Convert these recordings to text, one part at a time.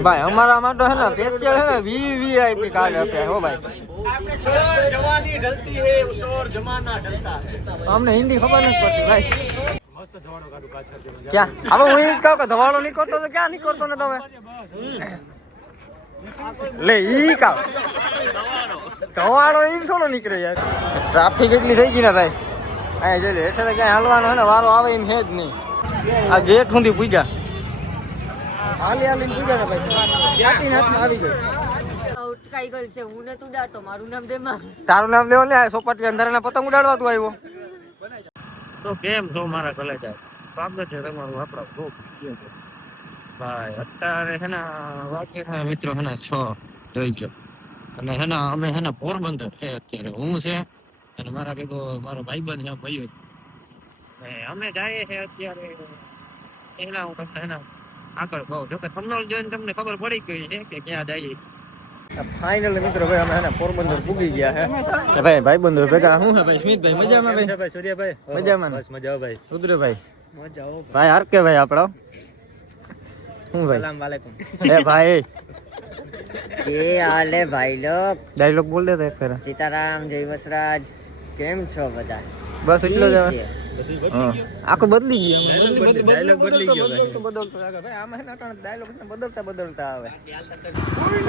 भाई हमारा માટે है ना स्पेशल है ना वीवीआईपी कार्ड आप्યા हो भाई जवानी ढलती है उस और जमाना ढलता है हमने हिंदी खबर नहीं पड़ती भाई क्या अब वही કહું કે ધવાળો નીકળતો તો ક્યાં નીકળતો ને તમે લે ઈ કહું ધવાળો ઈ થોડો નીકળે યાર ટ્રાફિક એટલી થઈ ગઈ ને ભાઈ આ જો લે એટલે ક્યાં હાલવાનો હે ને વારો આવે એમ હે જ નહીં આ ગેટ સુધી પૂગ્યા હાલી હાલી પૂગ્યા ને ભાઈ પાટીને હાથમાં આવી ગઈ ઉટકાઈ ગઈ છે હું ને તું ઉડાડતો મારું નામ દે માં તારું નામ લેવો ને સોપાટી અંધારાના પતંગ ઉડાડવા તું આવ્યો તો કેમ છો મારા કલેજા સ્વાગત છે તમારું આપણા ગ્રુપ ભાઈ અત્યારે છે ને વાગે છે મિત્રો છે ને 6 થઈ ગયો અને છે ને અમે છે ને પોરબંદર છે અત્યારે હું છે અને મારા ભેગો મારો ભાઈબંધ છે ભાઈઓ અમે જઈએ છે અત્યારે એના હું તમને છે ને આગળ કહું જો કે થંબનેલ જોઈને તમને ખબર પડી ગઈ છે કે ક્યાં જઈએ ફાઇનલી મિત્રો ભાઈ અમે છે ને પોરબંદર પૂગી ગયા છે ભાઈ ભાઈબંધો ભેગા શું છે ભાઈ સ્મિતભાઈ મજામાં ભાઈ સૂર્યભાઈ મજામાં બસ મજા ભાઈ રુદ્રભાઈ મજા ભાઈ હર કે ભાઈ આપણો શું ભાઈ સલામ વાલેકુમ એ ભાઈ કે હાલે ભાઈ લોક ડાયલોગ બોલ દે તો એક ફેર સીતારામ જય વસરાજ કેમ છો બધા બસ એટલો જ ઈ છે. હા આખું બદલી ગયું ડાયલોગ બદલી ગયો બદલતો લાગે ભાઈ આમાં હે ને અટાણે ડાયલોગ ને બદલતા આવે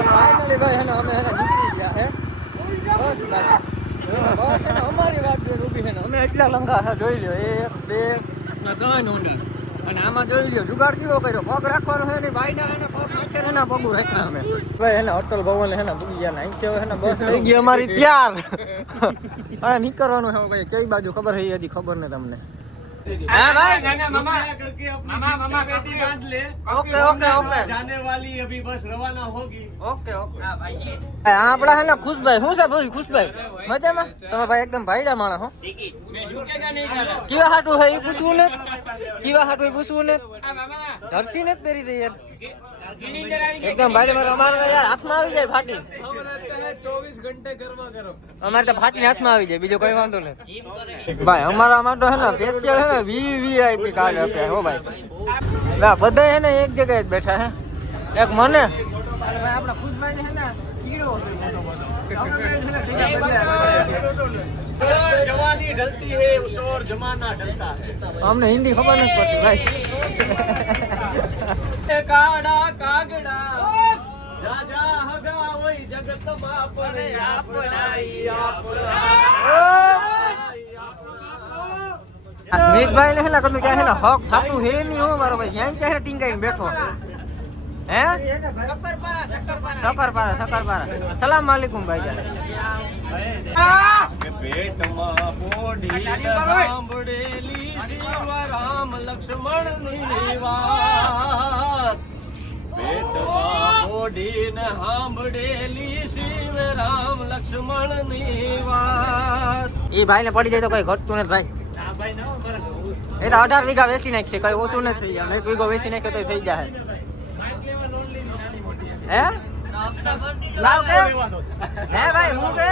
ફાઇનલી ભાઈ હે ને અમે હે ને નીકળી ગયા હે બસ બાકી બસ હે ને અમારી વાત જોઈને ઊભી છે ને અમે એટલા લંગા છે જોઈ લ્યો 1 2 ને 3 ઊંડા અને આમાં જોઈ લ્યો જુગાડ કેવો કર્યો પગ રાખવાનો છે ને ભાઈ ના હે ને પગ નાખે ને પગું રાખ્યા અમે ભાઈ હે ને અટલ ભવન હે ને પૂગી ગયા ને અહીંથી હવે હે ને બસ થઈ ગઈ અમારી ત્યાર હા નીકળવાનું છે ભાઈ કઈ બાજુ ખબર છે હજી ખબર ને તમને हाँ भाई मामा मामा बेटी बांध ले ओके ओके ओके जाने वाली अभी बस रवाना होगी ओके ओके हां भाई આપડા હે ને ખુશભાઈ શું છે ભાઈ ખુશભાઈ મજામાં તમે ભાઈ એકદમ ભાઈડા માણસ હો मैं झुकेगा नहीं साला કેવા હાટુ હે ઈ પૂછવું ને કેવા હાટુ ઈ પૂછવું ને જર્સી ને પહેરી રહી યાર એકદમ ભાઈડા મારા અમારે યાર હાથમાં આવી જાય ફાટી 24 घंटे गरबा करो અમારે તો ફાટીને હાથમાં આવી જાય બીજો કઈ વાંધો નથી ભાઈ અમારા માટે હે ને સ્પેશિયલ હે ને વીવીઆઈપી કાર્ડ આપ્યા હો ભાઈ ના બધા હે ને એક જગ્યાએ જ બેઠા હે એક મને ભાઈ આપણા ખુશભાઈ ને હે ને કીડો जवानी ढलती है उस और जमाना ढलता है અમને હિન્દી ખબર નથી પડતી ભાઈ काड़ा कागड़ा जा जा हगा वही जगत मा पड़े आपनाई આ સ્મિતભાઈ ને હે ને કદું ક્યાં હે ને હક થાતું હે નહીં હો મારો ભાઈ ક્યાં ક્યાં ટીંગાઈને બેઠો હે શકરપારા સલામ વાલેકુમ ભાઈ જાન पेट मा पोड़ी सांभळेली शिवराम लक्ष्मण ની વાત पेट मा पोड़ी ने सांभळेली शिवराम लक्ष्मण ની વાત એ ભાઈ ને પડી જાય તો કઈ ઘટતું નથી ભાઈ એ તો 18 વીઘા વેચી નાખશે કઈ ઓછું નથી થઈ જાય 1 વીઘો વેચી નાખે તો થઈ જાય હે લાવ કે હે ભાઈ હું કે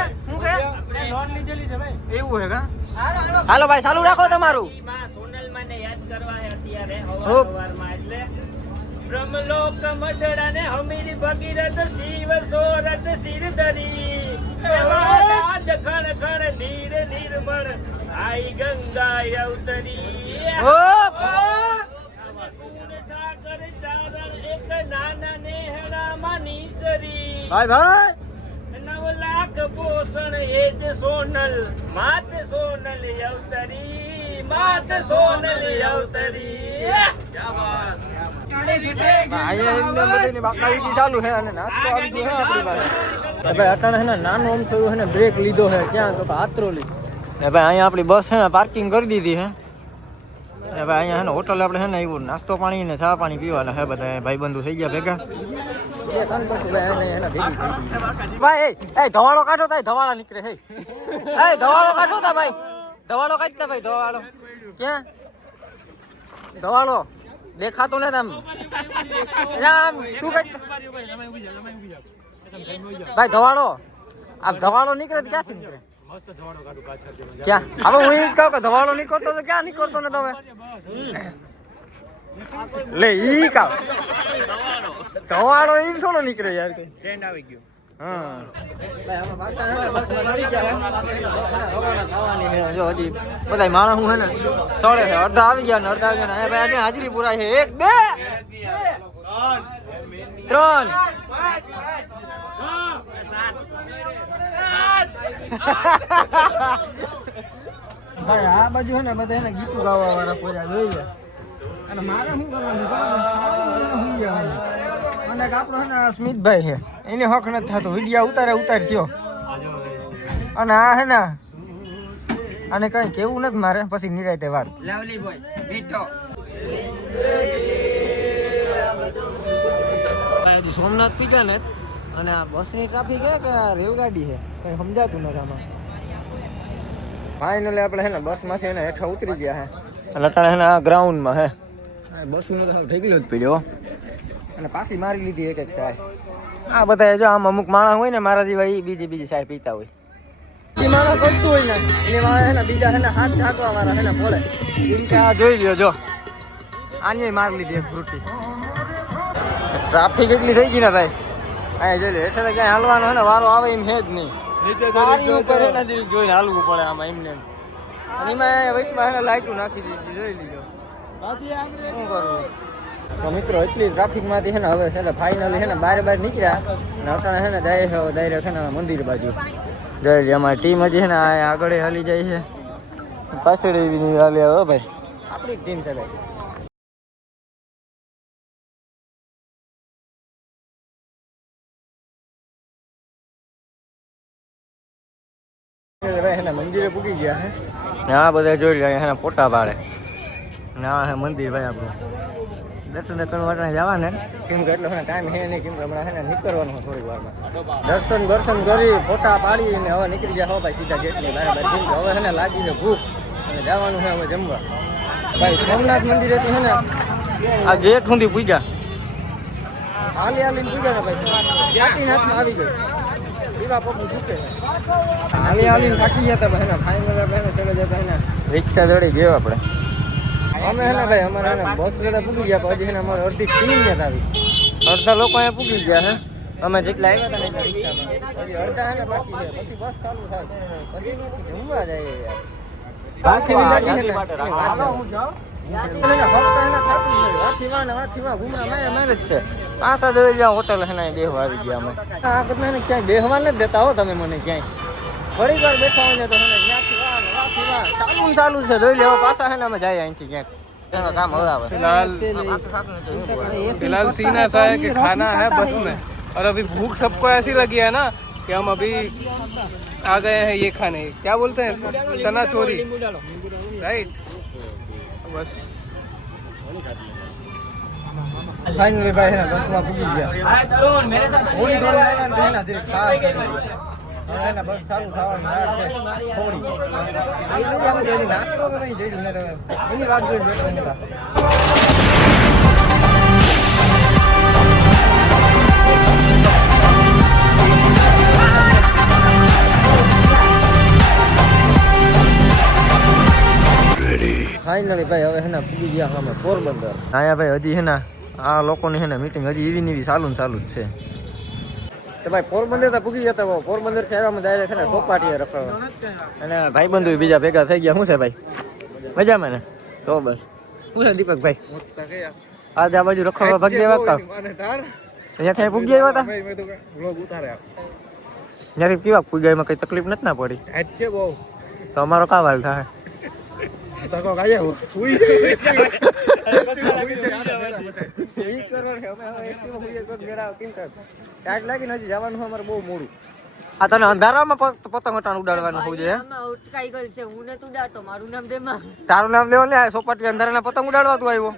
લોન લીધેલી છે ભાઈ એવું હે કા હાલો ભાઈ ચાલુ રાખો તમારું સોનલ મને યાદ કરવા હે અત્યારે હો. સવારમાં એટલે બ્રહ્મલોક મડડા ને હમીરી ભગીરથ શિવ સોરઠ સિરધરી એવા દાદ ખણ ખણ નીર નિર્મળ આઈ ગંગા અવતરી ઓ ગુણ સાગર ચારણ એક નાના નેહડામાં નીસરી ભાઈ ભાઈ 9 લાખ પોષણ એ જ સોનલ માત સોનલ અવતરી માત સોનલ અવતરી ભાઈ એમને બધાની બાકાયદી ચાલુ છે અને નાસ્તો આવી ગયો છે આપણી પાસે ભાઈ અટાણે છે ને નાનું આમ થયું છે ને બ્રેક લીધો છે ક્યાં તો આત્રોલી એ ભાઈ અહીંયા આપણી બસ છે ને પાર્કિંગ કરી દીધી છે એ ભાઈ અહીંયા છે ને હોટલ આપણે છે ને એવું નાસ્તો પાણી ને ચા પાણી પીવાના છે બધા ભાઈબંધુ થઈ ગયા ભેગા ભાઈ એ ધવાળો કાઢો તા ધવાળા નીકળે હે એ ધવાળો કાઢો તા ભાઈ ધવાળો કાઢતા ભાઈ ધવાળો ક્યાં ધવાળો દેખાતો ને આમ તું કાઢ ભાઈ ધવાળો આ ધવાળો નીકળે તો ક્યાંથી નીકળે ક્યાં હવે હું એ કહું કે ધવાળો નીકળતો તો ક્યાં નીકળતો ને તમે લે ઈ કા તવાડો ઈ થોડો નીકળે યાર કઈ ટ્રેન્ડ આવી ગયો. હા ભાઈ આમાં પાછા હે ને બસમાં ચડી ગયા હે પાછા એને બસ હે રવાના થવાની ને જો હજી બધા માણસ હું હે ને ચડે છે અડધા આવી ગયા ને અડધા આવી ગયા ને ભાઈ આજે હાજરી પુરાય છે 1 2 3 ભાઈ આ બાજુ હે ને બધા એને ગીતું ગાવા વાળા પોર્યા જોઈ લે અને મારે શું કરવાનું હું જવાનું અને આપણો હે ને સ્મિતભાઈ છે એને હક નથી થતો વિડીયો ઉતાર થયો અને આ હે ને આને કઈ કેવું નથી મારે પછી નિરાયતે વાત લવલી બોય મીઠો સોમનાથ પીગા ને અને આ બસની ટ્રાફિક હે કે રેલગાડી છે કઈ સમજાતું નથી આમાં ફાઇનલી આપણે હે ને બસમાંથી એને હેઠા ઉતરી ગયા હે એટલે અટાણે હે ને આ ગ્રાઉન્ડમાં હે બસનો તો સાવ ઠેકલો જ પડ્યો અને પાછી મારી લીધી એક ચાય આ બધા જો આમ અમુક માણસ હોય ને મારા જેવા એ બીજી ચાય પીતા હોય એ માણસ કરતું હોય ને એને વાળા હે ને બીજા હે ને હાથ ઢાંકવા વાળા હે ને બોલે એમ કે આ જોઈ લ્યો જો આને મારી લીધી એક ફ્રૂટી ટ્રાફિક એટલી થઈ ગઈ ને ભાઈ અહીંયા જોઈ લે હેઠળ ક્યાંય હાલવાનો હે ને વારો આવે એમ હે જ નહીં પાણી ઉપર હે ને જોઈને હાલવું પડે આમાં એમને અને એમાં વૈશમાં હે ને લાઈટું નાખી દીધી જોઈ લીધો શું કરવું તો મિત્રો એટલી ટ્રાફિકમાંથી છે ને હવે છે ને ફાઇનલી છે ને બહાર નીકળ્યા અને અટાણે છે ને ડાયરેક્ટ છે ને મંદિર બાજુ જોઈ અમારી ટીમ હજી છે ને આગળ હાલી જાય છે પાછળ એવી હાલી આવે ભાઈ આપણી ટીમ છે ભાઈ મંદિરે પૂકી ગયા હે આ બધા જોઈ રહ્યા છે ને ફોટા પાડે ને આ હે મંદિર ભાઈ આપણું દર્શન કરવા માટે જવા ને કેમ કે એટલો ટાઈમ હે નહીં કેમ કે હમણાં હે ને નીકળવાનું થોડીક વારમાં દર્શન કરી ફોટા પાડી ને હવે નીકળી ગયા હો ભાઈ સીધા ગેટની બરાબર કેમ કે હવે હે ને લાગીને ભૂખ અને જવાનું છે હવે જમવા ભાઈ સોમનાથ મંદિરેથી છે ને આ ગેટ સુધી પૂગ્યા હાલીને પૂગ્યા ને ભાઈ ચાટીને હાથમાં આવી ગઈ પીવા પગું દુખે હાલીને થાકી ગયા હતા ભાઈ ફાઇનલ આપણે રિક્ષા ચડી ગયો આપણે અમે હે ને ભાઈ અમારે હે ને બસ રેડા પૂગી ગયા પછી હે ને અમારે અડધી ટીમ જ આવી અડધા લોકો અહીંયા પૂગી ગયા હે અમે જેટલા આવ્યા હતા ને એટલા રિક્ષામાં પછી અડધા હે ને બાકી છે પછી બસ ચાલુ થાય પછી જમવા જાય યાર બાકી લાગી હે ને મારે જ છે પાછા જોઈ જાઓ હોટલ હે ને બેહવા આવી ગયા અમે આ કરતા ને ક્યાંય બેહવા નથી દેતા હો તમે મને ક્યાંય થોડીક વાર બેઠા હોય ને તો મને ચાલુ છે જોઈ લેવો પાછા है ना मैं जाए અહીંથી ક્યાંક काम हो रहा है फिलहाल सीन ऐसा है कि खाना है बस में और अभी भूख सबको ऐसी लगी है ना कि हम अभी आ गए हैं ये खाने क्या बोलते हैं इसको चना चोरी राइट बस फाइनली भाई है ना बस में पूगी गया थोड़ी है ना धीरे खास है ना बस चालू થવાની રાત છે થોડી એટલે અમે જલ્દી નાસ્તો કરી જઈશું ને એની વાત જોઈ બેઠો હતા ફાઇનલી ભાઈ હવે હે ને પૂગી ગયા અમે પોરબંદર અહીંયા ભાઈ હજી હે ને આ લોકોની હે ને મીટિંગ હજી એવી ને એવી ચાલુ જ છે તો ભાઈ પોરબંદર તો પૂગી જતા પોરબંદર થી આવ્યા ડાયરેક્ટ છે ને સોપાટીએ રખડવા અને ભાઈબંધુ બીજા ભેગા થઈ ગયા શું છે ભાઈ મજામાં ને તો બસ શું છે દીપકભાઈ આજે આ બાજુ રખડવા ભાગ જેવા કા ત્યાંથી પૂગી આવ્યા હતા ત્યાંથી કેવા પૂગ્યા એમાં કઈ તકલીફ નથી ના પડી છે બહુ તો અમારો કા વાલ થાય આ તને અંધારામાં પતંગ હટાણ ઉડાડવાનું હોવું જોઈએ ઉટકાઈ ગયેલ છે હું ને તું ઉડાડતો મારું નામ દે માં તારું નામ દેવો ને સોપાટી અંધારાના પતંગ ઉડાડવા તું આવ્યો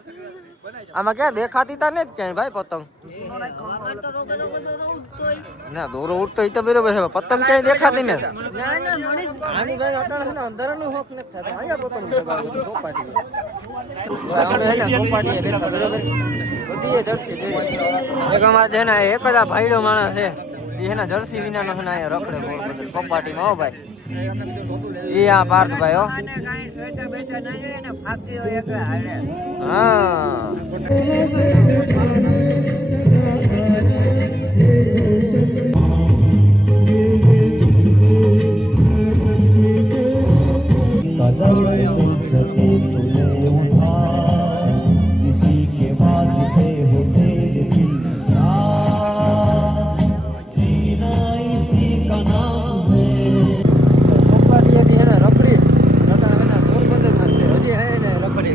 આમાં ક્યાં દેખાતી તા ને જ ક્યાંય ભાઈ પતંગ ના દોરો ઉડતો એ તો બરોબર છે પતંગ ક્યાંય દેખાતી ને અંધારાનું હોક નથી થતો અહીંયા પતંગ સોપાટી બધી જર્સી એક અમારે છે ને એક જ આ ભાઈડો માણસ છે એ જર્સી વિનાનો છે ને અહીંયા રખડે સોપાટીમાં હો ભાઈ એ આ પાર્થભાઈ હો આને કાંઈ સ્વેટર બેટર ના જોઈએ ને ફાકતી હોય એકલા હાલે. હા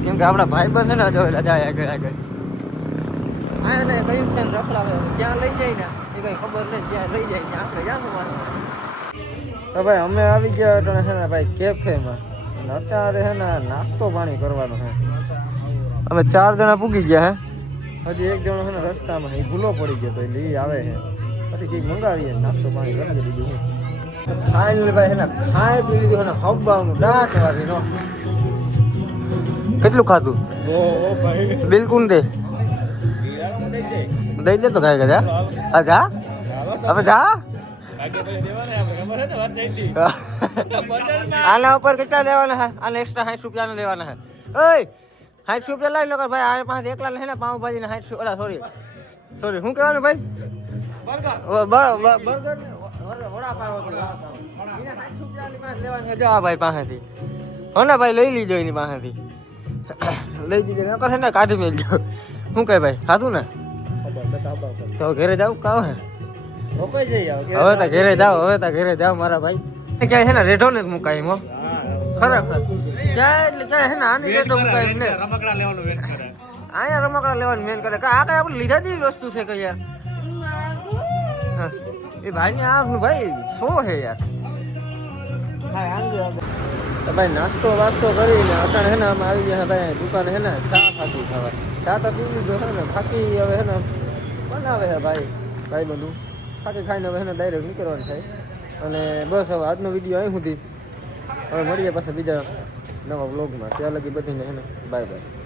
કેમ કે આપણા ભાઈ બંધ ના જોયેલા જાય આગળ આગળ આ ને કયું છે ને રખડાવે ક્યાં લઈ જાય ને એ કઈ ખબર નહીં જ્યાં લઈ જાય ત્યાં આપણે જાણવું તો ભાઈ અમે આવી ગયા એટલે છે ને ભાઈ કેફેમાં અને અત્યારે છે ને નાસ્તો પાણી કરવાનો છે અમે 4 જણા પૂગી ગયા હે હજી એક જણો છે ને રસ્તામાં એ ભૂલો પડી ગયો તો એટલે એ આવે છે પછી કંઈક મંગાવીએ નાસ્તો પાણી કરીએ બીજું ફાઇનલી ભાઈ છે ને ખાઈ પી લીધું ને હબ્બાનું દાટ વાળી નો કેટલું ખાધું બિલકુલ દે દઈ દે તો ખાઈ ગયા હા જા હવે જા આના ઉપર કેટલા લેવાના હે આને એક્સ્ટ્રા 60 રૂપિયા લેવાના હે ઓય 60 રૂપિયા લઈ લો કે ભાઈ આ પાસે એકલા છે ને પાઉંભાજી ને 60 ઓલા સોરી શું કહેવાનું ભાઈ બર્ગર વડાપાવ એને 60 રૂપિયાની પાસે લેવાનું છે જો આ ભાઈ પાસેથી હો ને ભાઈ લઈ લીજો એની પાસેથી લઈ દીધી નકર છે ને કાઢી મેલજો શું કહે ભાઈ ખાધું ને તો ઘરે જાવ કાવ હે હવે તો ઘરે જાવ મારા ભાઈ ક્યાંય છે ને રેઢો ને મુકાય એમ ખરેખર ક્યાંય છે ને આની રેઢો મુકાય એમ ને અહીંયા રમકડા લેવાનું મેન કરે આ કઈ આપણે લીધા જેવી વસ્તુ છે કે યાર એ ભાઈ ને આ ભાઈ શું છે યાર તો ભાઈ નાસ્તો વાસ્તો કરીને અત્યારે છે ને આમાં આવી ગયા ભાઈ દુકાન છે ને ચા ખાતું ખાવા ચા તો પી લીધો છે ને થાકી હવે છે ને બનાવે છે ભાઈ બધું થાકી ખાઈને હવે છે ને ડાયરેક્ટ નીકળવાનું થાય અને બસ હવે આજનો વિડીયો અહીં સુધી હવે મળીએ પાછા બીજા નવા વ્લોગમાં ત્યાં લગી બધીને છે ને બાય બાય.